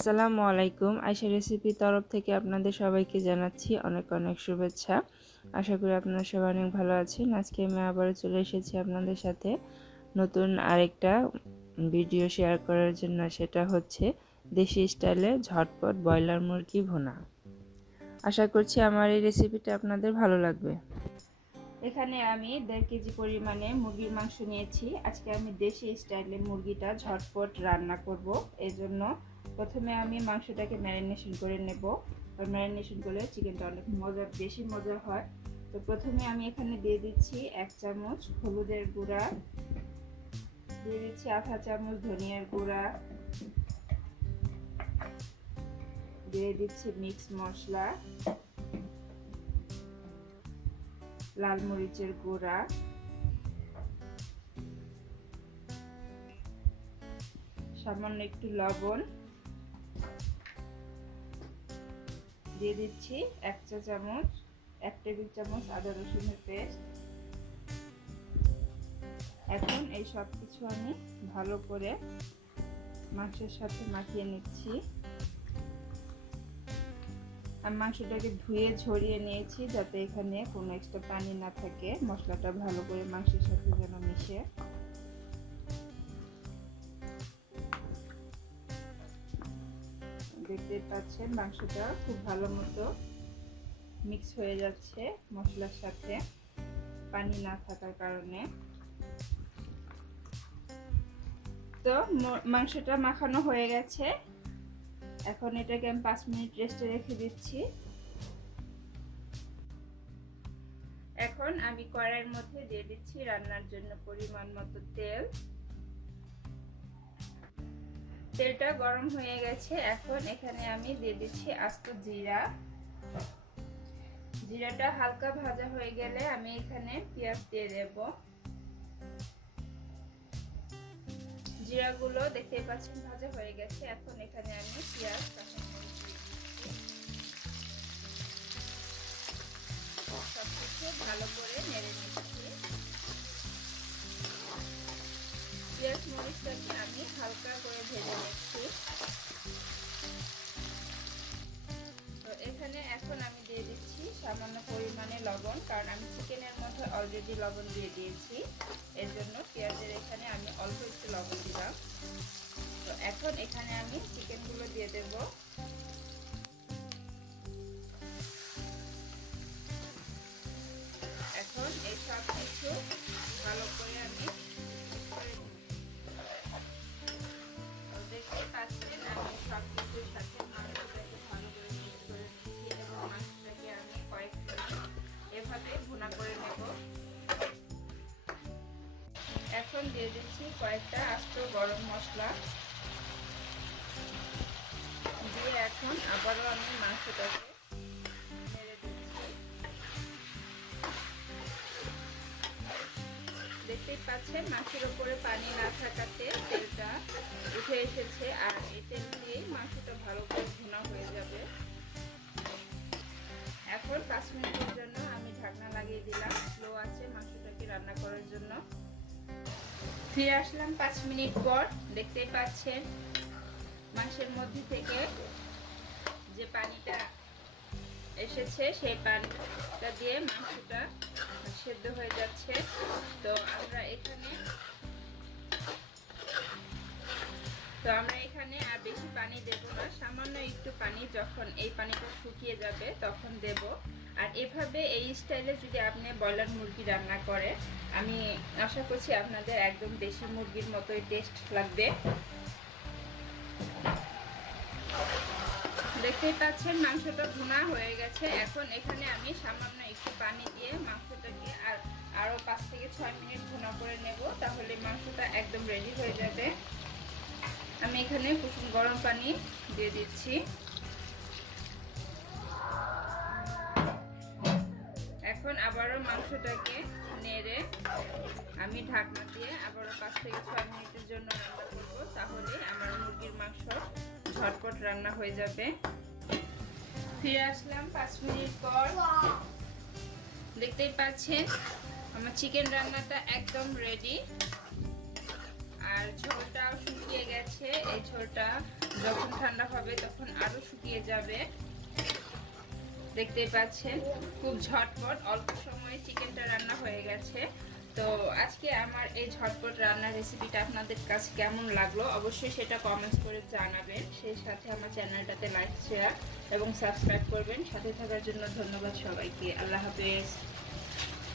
আসসালামু আলাইকুম। আয়সা রেসিপি তরফ থেকে আপনাদের সবাইকে জানাচ্ছি অনেক অনেক শুভেচ্ছা। আশা করি আপনারা সবাই অনেক ভালো আছেন। আজকে আমি আবারও চলে এসেছি আপনাদের সাথে নতুন আরেকটা ভিডিও শেয়ার করার জন্য, সেটা হচ্ছে দেশি স্টাইলে ঝটপট ব্রয়লার মুরগি ভুনা। আশা করছি আমার এই রেসিপিটা আপনাদের ভালো লাগবে। এখানে আমি দেড় কেজি পরিমাণে মুরগির মাংস নিয়েছি। আজকে আমি দেশি স্টাইলে মুরগিটা ঝটপট রান্না করব। এজন্য প্রথমে আমি মাংসটাকে ম্যারিনেশন করে নেব। আর ম্যারিনেশন করলে চিকেনটা অনেক মজার, বেশি মজার হয়। তো প্রথমে আমি এখানে দিয়ে দিচ্ছি এক চামচ হলুদের গুঁড়া। দিয়ে দিচ্ছি আধা চামচ ধনিয়ার গুঁড়া। দিয়ে দিচ্ছি মিক্স মশলা। লাল মরিচের গুঁড়া। সামান্য একটু লবণ। দিয়ে দিচ্ছি এক চা চামচ, এক টেবিল চামচ আদা রসুনের পেস্ট। এখন এই সব কিছু আমি ভালো করে মাংসের সাথে মাখিয়ে নিচ্ছি। আমি মাংসটাকে ধুয়ে ঝরিয়ে নিয়েছি যাতে এখানে কোনো এক্সট্রা পানি না থাকে। মশলাটা ভালো করে মাংসের সাথে যেন মিশে। দেখতে পাচ্ছেন মাংসটা খুব ভালো মতো মিক্স হয়ে যাচ্ছে মশলার সাথে, পানি না থাকার কারণে। তো মাংসটা মাখানো হয়ে গেছে। এখন এটাকে আমি পাঁচ মিনিট রেস্টে রেখে দিচ্ছি। এখন আমি কড়াইয়ের মধ্যে দিয়ে দিচ্ছি রান্নার জন্য পরিমাণ মতো তেল। তেলটা গরম হয়ে গেছে। এখন এখানে আমি দিয়ে দিচ্ছি আস্ত জিরা। জিরাটা হালকা ভাজা হয়ে গেলে আমি এখানে পেঁয়াজ দিয়ে দেব। জিরাগুলো দেখতে পাচ্ছেন ভাজা হয়ে গেছে। এখন এখানে আমি পেঁয়াজ সবকিছু ভালো করে নেড়ে নিচ্ছি। পেঁয়াজ মরিচটাকে আমি হালকা করে ভেজে নিচ্ছি। তো এখানে এখন আমি দিয়ে দিচ্ছি সামান্য পরিমাণে লবণ, কারণ আমি চিকেনের মধ্যে অলরেডি লবণ দিয়ে দিয়েছি। এর জন্য পেঁয়াজের এখানে আমি অল্প একটু লবণ দিলাম। তো এখন এখানে আমি চিকেনগুলো দিয়ে দেব। এখন এই সব কিছু ভালো করে দিয়ে দিচ্ছি কয়েকটা আস্ত গরম মশলা। দিয়ে এখন আবারও আমি মাংসটাকে নেড়ে দিচ্ছি। দেখতেই পাচ্ছেন মাছের ওপরে পানি না থাকাতে তেলটা উঠে এসেছে আর এই তেল দিয়েই মাংসটা ভালো করে ভুনা হয়ে যাবে। এখন পাঁচ মিনিটের জন্য আমি ঢাকনা লাগিয়ে দিলাম। স্লো আছে মাংসটাকে রান্না করার জন্য। ফিরে আসলাম পাঁচ মিনিট পর। দেখতেই পাচ্ছেন, মাংসের মধ্যে থেকে যে পানিটা এসেছে, সেই পানিটা দিয়ে মাংসটা সেদ্ধ হয়ে যাচ্ছে। তো আমরা এখানে তো আমরা দেব সামান্য একটু পানি যখন এই পানিটা শুকিয়ে যাবে তখন দেব। আর এভাবে এই স্টাইলে যদি আপনি ব্রয়লার মুরগি রান্না করে আমি আশা করছি আপনাদের একদম দেশি মুরগির মতোই টেস্ট লাগবে। দেখতেই পাচ্ছেন মাংসটা ভুনা হয়ে গেছে। এখন এখানে আমি সামান্য একটু পানি দিয়ে মাংসটাকে আর আরও পাঁচ থেকে ছয় মিনিট ভুনা করে নেব, তাহলে মাংসটা একদম রেডি হয়ে যাবে। আমি এখানে কুসুম গরম পানি দিয়ে দিচ্ছি। এখন আবারও মাংসটাকে নেড়ে আমি ঢাকনা দিয়ে আবারও পাঁচ থেকে ছয় মিনিটের জন্য রান্না করব, তাহলে আমার মুরগির মাংস ঝটপট রান্না হয়ে যাবে। ফিরে আসলাম পাঁচ মিনিট পর। দেখতেই পাচ্ছেন, আমার চিকেন রান্নাটা একদম রেডি আর ঝোলটাও শুকিয়ে গেছে। এই ঝোলটা যখন ঠান্ডা হবে তখন আরও শুকিয়ে যাবে। দেখতেই পাচ্ছেন, খুব ঝটপট, অল্প সময়ে চিকেনটা রান্না হয়ে গেছে। তো আজকে আমার এই ঝটপট রান্নার রেসিপিটা আপনাদের কাছে কেমন লাগল অবশ্যই সেটা কমেন্টস করে জানাবেন। সেই সাথে আমার চ্যানেলটাতে লাইক শেয়ার এবং সাবস্ক্রাইব করবেন। সাথে থাকার জন্য ধন্যবাদ সবাইকে। আল্লাহ হাফেজ।